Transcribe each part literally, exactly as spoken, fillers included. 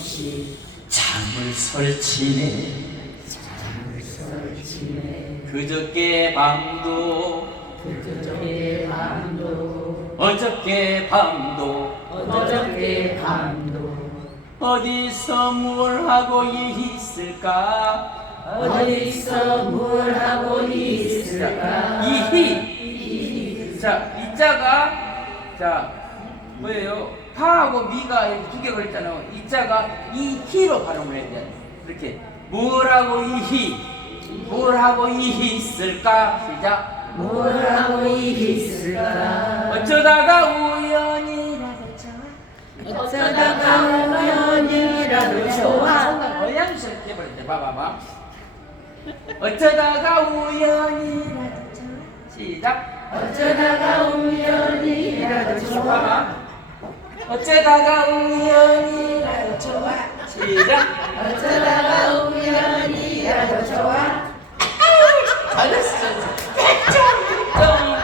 없이 잠을 설치네. 잠을 설치네. 그저께 밤도 그저께 밤도 어저께 밤도 어저께 밤도 어디서 뭘 하고 있을까? 어디서 뭘 하고 있을까? 이히. 자, 이자가 자 뭐예요? 파하고 미가 이렇게 두 개가 있잖아요. 이자가 이히로 발음을 해야 돼. 이렇게 뭘 하고 이히, 뭘 하고 이히 있을까? 시작. 뭘 하고 있을까? 어쩌다가 우연이라도 좋아. 어쩌다가 우연이라도 좋아. 어양수 해버렸대. 봐봐봐. 어쩌다가 우연이라도 좋아. 시작. 어쩌다가 우연이라도 좋아. 봐봐. 어쩌다가 우연이라도 좋아. 시작. 어쩌다가 우연이라도 좋아. 잘했어, 잘했어. 백 점,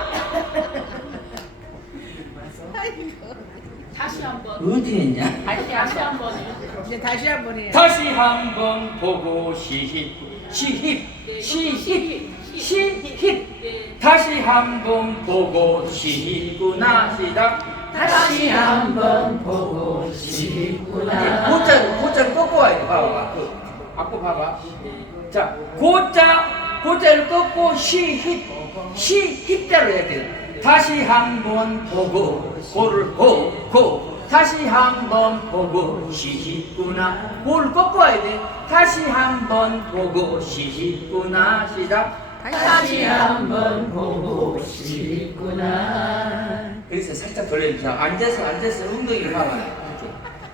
다시 한번. 어디 했냐? 다시 다시 한번. 이제 다시 한번 해요. 다시 한번 보고 시힙, 시힙, 시힙, 시힙. 다시 한번 보고 시구나. 시작. 다시 한번 보고 싶구나. 고자를 고자를 꺾고 와야 돼. 봐봐. 그 앞고 봐봐. 자, 고자 고자를 꺾고 시힙 시힙자로 해야 돼. 다시 한번 보고 고를 고고 다시 한번 보고 시구나. 고를 꺾고 와야 돼. 다시 한번 보고 시구나. 시작. 다시 한번 보고 싶구나. 그래서 살짝 돌려주세요. 앉아서 앉아서 엉덩이를 봐봐. 이렇게.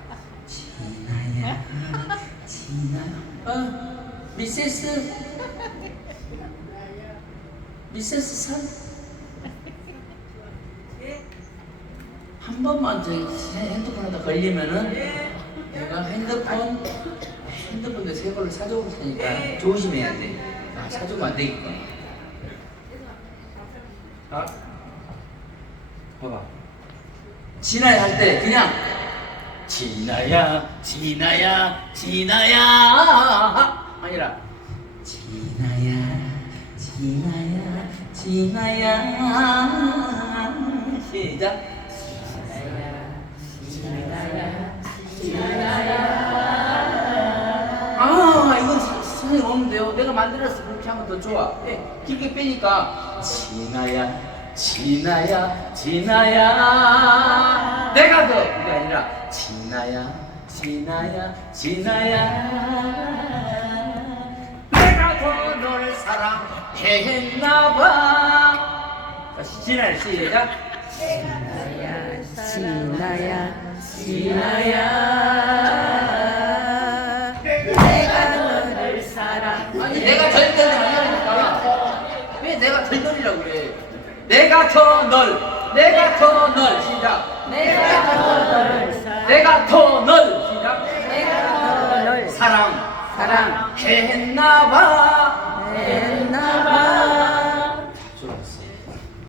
진아야, 진아. 어, 미세스, 미세스 선. 한 번만 저 핸드폰에다 걸리면은 내가 핸드폰 핸드폰에 새 걸로 사줘볼 테니까 조심해야 돼. 아, 사주면 안 되겠다. 아. 봐봐. 진아야 할 때 그냥 진아야 진아야 진아야 아니라 진아야 진아야 진아야 시작. 진아야, 진아야. 아 이건 선생님 없는데요. 내가 만들어서 그렇게 하면 더 좋아. 네, 길게 빼니까 진아야 진아야 진아야 내가 더 그게 아니라 진아야 진아야 진아야 내가 더 널 사랑했나봐. 자, 진아야 시작. 진아야, 진아야, 진아야. 내가 너를 사랑. 아니 내가 덜덜이 아니라니까. 왜 내가 덜덜이라고 그래. 내가 더 널 내가 더 널 시작. 내가 너를 사랑. 내가 더 널 시작. 내가 너를 사랑 사랑. 했나봐.